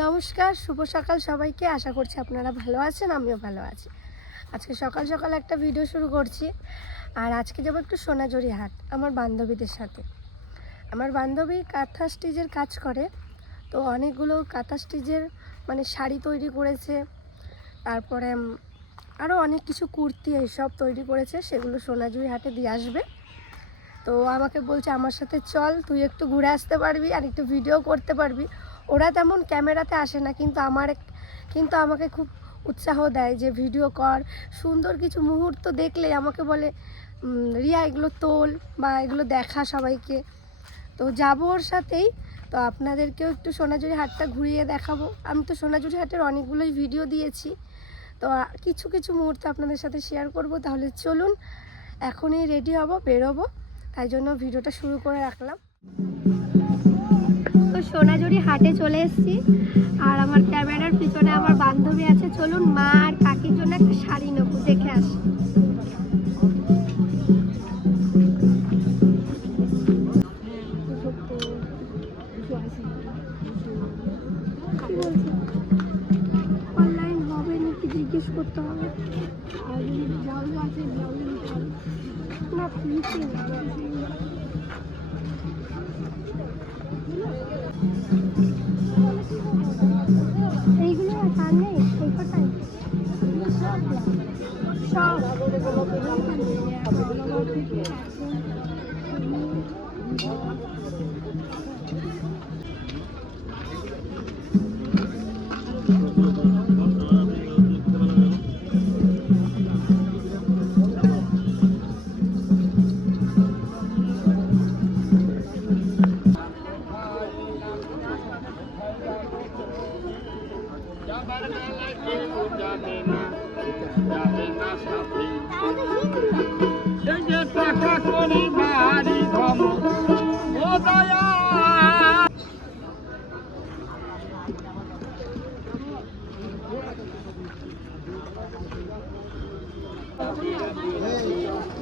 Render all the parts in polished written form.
নমস্কার, শুভ সকাল সবাইকে। আশা করছি আপনারা ভালো আছেন, আমিও ভালো আছি। আজকে সকাল সকাল একটা ভিডিও শুরু করছি। আর আজকে যাবো একটু সোনাঝুরি হাট আমার বান্ধবীদের সাথে। আমার বান্ধবী কাঁথা স্টিচের কাজ করে, তো অনেকগুলো কাঁথা স্টিচের শাড়ি তৈরি করেছে, তারপরে আরও অনেক কিছু কুর্তি এইসব তৈরি করেছে, সেগুলো সোনাঝুরি হাটে দিয়ে আসবে। তো আমাকে বলছে আমার সাথে চল, তুই একটু ঘুরে আসতে পারবি আর একটু ভিডিও করতে পারবি। ওরা তেমন ক্যামেরাতে আসে না, কিন্তু আমাকে খুব উৎসাহ দেয় যে ভিডিও কর। সুন্দর কিছু মুহূর্ত দেখলে আমাকে বলে রিয়া এগুলো তোল বা এগুলো দেখা সবাইকে। তো যাবো ওর সাথেই। তো আপনাদেরকেও একটু সোনাঝুরি হাটটা ঘুরিয়ে দেখাবো। আমি তো সোনাঝুরি হাটের অনেকগুলোই ভিডিও দিয়েছি, তো কিছু কিছু মুহূর্ত আপনাদের সাথে শেয়ার করব। তাহলে চলুন, এখনই রেডি হব, বেরোবো, তাই জন্য ভিডিওটা শুরু করে রাখলাম। তো সোনাঝুরি হাটে চলে এসেছি, আর আমার ক্যামেরার পিছনে আমার বান্ধবী আছে। চলুন মা আর কাকির জন্য একটা শাড়ি নেবো, দেখে আসি। অনলাইন হবে নাকি জিজ্ঞেস করতে হবে। না পিসি এইগুলো আর নেই, এই কটাই সব।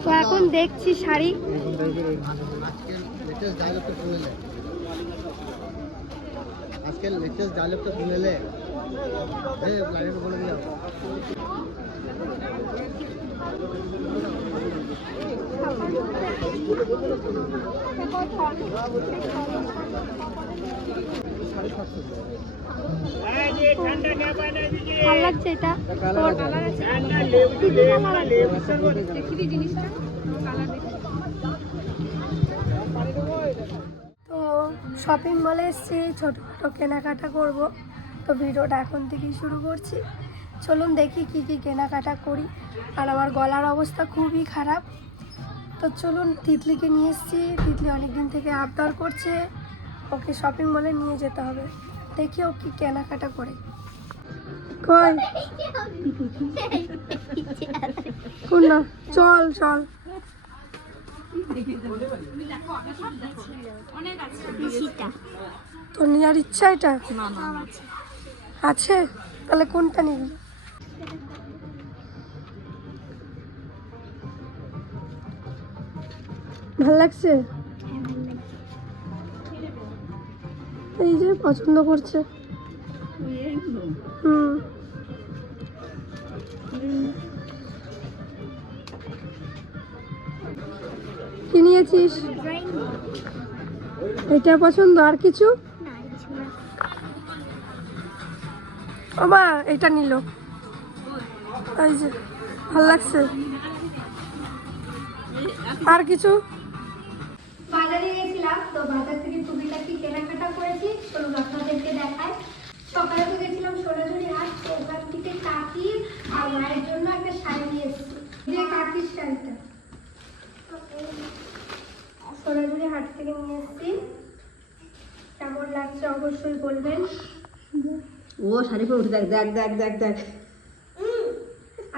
তো এখন দেখছি শাড়ি। আজকে লেটেস্ট ডায়লগ তো শুনেলে লাইনে বলে দিলাম। ভালো লাগছে এটা। তো শপিং মলে এসেছি, ছোটোখাটো কেনাকাটা করব। তো ভিডিওটা এখন থেকেই শুরু করছি। চলুন দেখি কি কি কেনাকাটা করি। আর আমার গলার অবস্থা খুবই খারাপ। তো চলুন, তিতলিকে নিয়ে এসেছি। তিতলি অনেক দিন থেকে আবদার করছে, ওকে শপিং মলে নিয়ে যেতে হবে। দেখি ও কি কেনাকাটা করে। কই কোন না, চল চল। তোর নেওয়ার ইচ্ছা এটা আছে? তাহলে কোনটা নিবি? ভাল লাগছে? এই যে পছন্দ করছে। কি নিয়েছিস? এটা পছন্দ, আর কিছু? ও মা, এটা নিল। এই যে ভাল লাগছে। আর কিছু? বাজারে গেছিলাম, তো বাজার থেকে টুকিটাকি কেনাকাটা করেছি। চলুন আপনাদেরকে দেখাই। সকালে তো গেছিলাম সোনাঝুরি হাট, তো ওখান থেকে কাকির আর মায়ের জন্য একটা শাড়ি নিয়ে এসেছি। যে কাকির শাড়িটা সোনাঝুরি হাট থেকে নিয়ে এসেছি। কেমন লাগছে অবশ্যই বলবেন। ও শাড়ি পরে উঠে দেখ দেখ দেখ দেখ দেখ।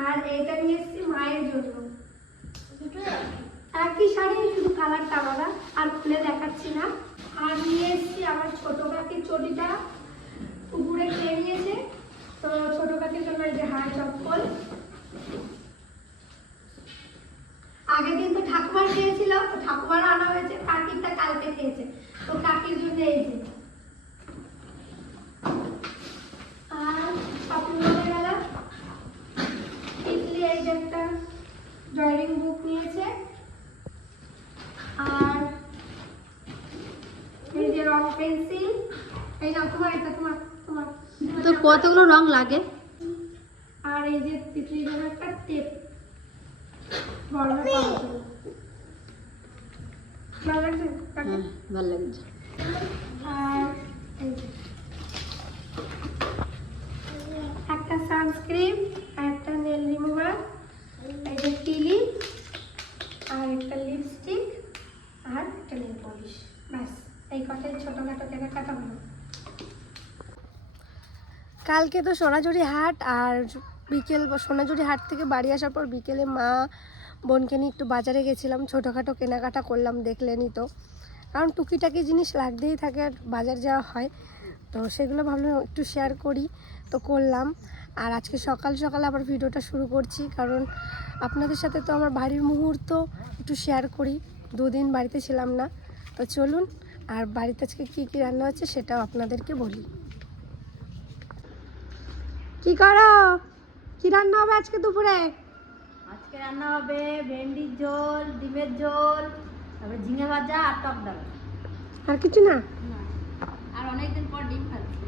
আর এটা নিয়ে এসেছি মায়ের জন্য, একই শাড়ি, শুধু কালারটা আলাদা। আর খুলে দেখাচ্ছি না। আর নিয়ে এসেছি আমার ছোট কাকির চটিটা, কুকুরে খেয়ে নিয়েছে, তো ছোট কাকির জন্য এই যে হাড় চপ্পল। আগের দিন তো ঠাকুমার খেয়েছিল, তো ঠাকুমার আনা হয়েছে, কাকিরটা কালকে খেয়েছে, তো কাকির জন্য এই যে। পেন্সিল, এই নাও তোমার, এটা তোমার তোমার তো কতগুলো রং লাগে? আর এই যে তিতলির জন্য একটা টেপ, বড় না করার জন্য। ভালো লাগছে কাকে? হ্যাঁ ভালো লাগছে। আর এই যে একটা সানস্ক্রিন, আর একটা নেল রিমুভার, এই যে টিলি, আর একটা লিপস্টিক, আর একটা নেল পলিশ। ব্যাস এই কটাই ছোটোখাটো কেনাকাটা হলো। কালকে তো সোনাঝুরি হাট, আর বিকেল সোনাঝুরি হাট থেকে বাড়ি আসার পর বিকেলে মা বোনকে নিয়ে একটু বাজারে গেছিলাম, ছোটোখাটো কেনাকাটা করলাম, দেখলেনই তো। কারণ টুকিটাকি জিনিস লাগতেই থাকে আর বাজার যাওয়া হয়, তো সেগুলো ভাবলাম একটু শেয়ার করি, তো করলাম। আর আজকে সকাল সকাল আবার ভিডিওটা শুরু করছি, কারণ আপনাদের সাথে তো আমার বাড়ির মুহূর্ত একটু শেয়ার করি। 2 দিন বাড়িতে ছিলাম না, তো চলুন। আর বাড়িতে আজকে কী কী রান্না হচ্ছে সেটাও আপনাদেরকে বলি। কি করো? কি রান্না হবে আজকে দুপুরে? আজকে রান্না হবে ভেন্ডির ঝোল, ডিমের ঝোল, তারপরে ঝিঙে ভাজা আর টক ডাল। আর কিছু না? আর অনেকদিন পর ডিম খাচ্ছি।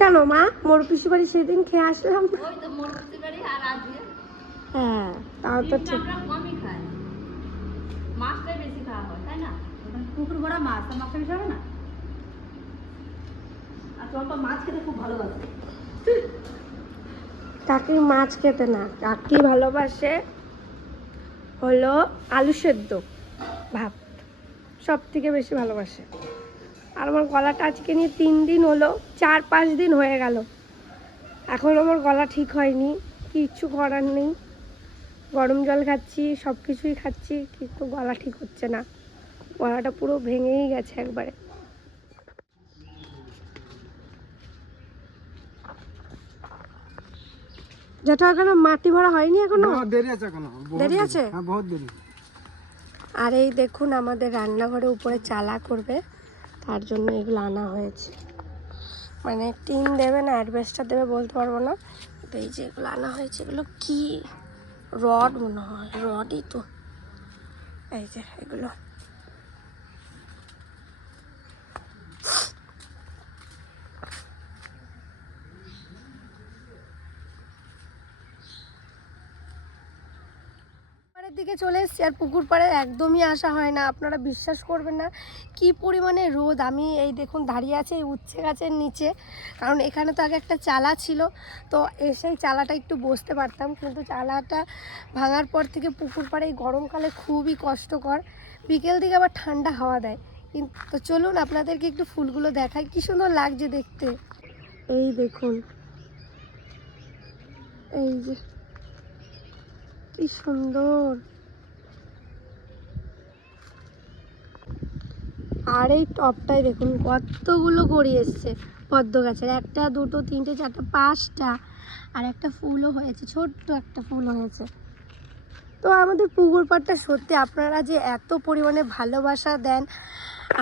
কেন মা, মোর পিসি বাড়ি সেদিন খেয়ে আসলাম। ওই তো মোর করতে পারি আর আজকে হ্যাঁ তাও তো ঠিক। আমরা কমই খাই, মাছটাই বেশি খাওয়া হয় তাই না? পুকুর ভরা মাছ, আর মাছটা বেশি হবে না। আর চম্পা মাছ খেতে খুব ভালোবাসে। কাকি মাছ খেতে না, কাকি ভালোবাসে হলো আলু সেদ্ধ ভাত, সব থেকে বেশি ভালোবাসে। আর আমার গলাটা আজকে নিয়ে 3 দিন হলো, 4-5 দিন হয়ে গেল, এখন আমার গলা ঠিক হয়নি, কিচ্ছু করার নেই। গরম জল খাচ্ছি, সব কিছুই খাচ্ছি, কিন্তু গলা ঠিক হচ্ছে না, গলাটা পুরো ভেঙেই গেছে একবারে। যেটা এখনো মাটি ভরা হয়নি এখনো? দেরি আছে এখনো, দেরি আছে? হ্যাঁ বহুত দেরি। আর এই দেখুন আমাদের রান্নাঘরে উপরে চালা করবে, তার জন্য এগুলো আনা হয়েছে। মানে টিন দেবে না অ্যাডভেস্টার দেবে বলতে পারবো না, তো এই যে এগুলো আনা হয়েছে, এগুলো কি রড মনে হয়, রডই তো। এই যে এগুলো দিকে চলে এসেছি। আর পুকুর পাড়ে একদমই আসা হয় না, আপনারা বিশ্বাস করবেন না কি পরিমাণে রোদ। আমি এই দেখুন দাঁড়িয়ে আছে এই উচ্ছে গাছের নিচে, কারণ এখানে তো আগে একটা চালা ছিল, তো এসেই চালাটা একটু বসতে পারতাম, কিন্তু চালাটা ভাঙার পর থেকে পুকুর পাড়ে এই গরমকালে খুবই কষ্টকর। বিকেল দিকে আবার ঠান্ডা হাওয়া দেয়। কিন্তু তো চলুন আপনাদেরকে একটু ফুলগুলো দেখাই, কি সুন্দর লাগছে দেখতে। এই দেখুন, এই যে কি সুন্দর। আর এই টপটায় দেখুন কতগুলো গড়ি এসছে পদ্ম গাছের, 1, 2, 3, 4, 5টা, আর একটা ফুলও হয়েছে, ছোট্ট একটা ফুল হয়েছে। তো আমাদের পুকুর পাড়টা সত্যি আপনারা যে এত পরিমাণে ভালোবাসা দেন।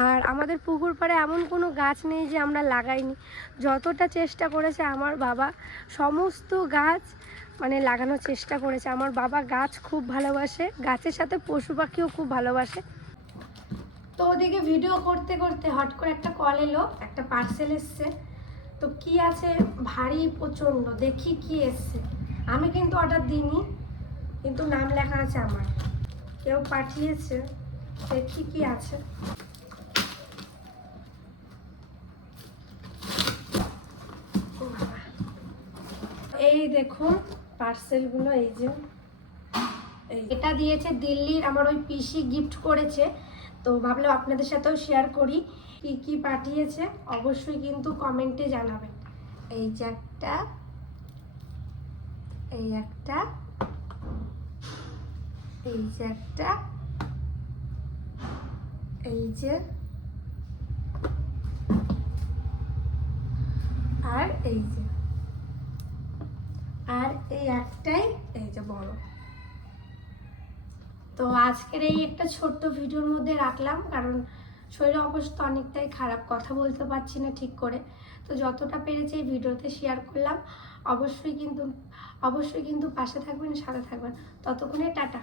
আর আমাদের পুকুর পাড়ে এমন কোনো গাছ নেই যে আমরা লাগাইনি, যতটা চেষ্টা করেছে আমার বাবা সমস্ত গাছ মানে লাগানোর চেষ্টা করেছে। আমার বাবা গাছ খুব ভালোবাসে, গাছের সাথে পশু পাখিও খুব ভালোবাসে। তো ওদিকে ভিডিও করতে করতে হট করে একটা কল এলো, একটা পার্সেল এসছে। তো কি আছে ভারী প্রচণ্ড, দেখি কি এসছে। আমি কিন্তু অর্ডার দিইনি, কিন্তু নাম লেখা আছে আমার, কেউ পাঠিয়েছে, দেখি কি আছে। এই দেখুন পার্সেলগুলো, এই যে এটা দিয়েছে দিল্লির আমার ওই পিসি, গিফট করেছে। তো ভাবলাম আপনাদের সাথেও শেয়ার করি কি কি পাঠিয়েছে, অবশ্যই কিন্তু কমেন্টে জানাবেন। এই যে একটা, এই একটা, এই যে একটা, এই যে, আর এই যে, আর এই একটাই এই যে বড়। তো আজকের এই একটা ছোট্ট ভিডিওর মধ্যে রাখলাম, কারণ শরীরের অবস্থা অনেকটাই খারাপ, কথা বলতে পারছি না ঠিক করে। তো যতটা পেরেছি এই ভিডিওতে শেয়ার করলাম। অবশ্যই কিন্তু পাশে থাকবেন, সাথে থাকবেন। ততক্ষণে টাটা।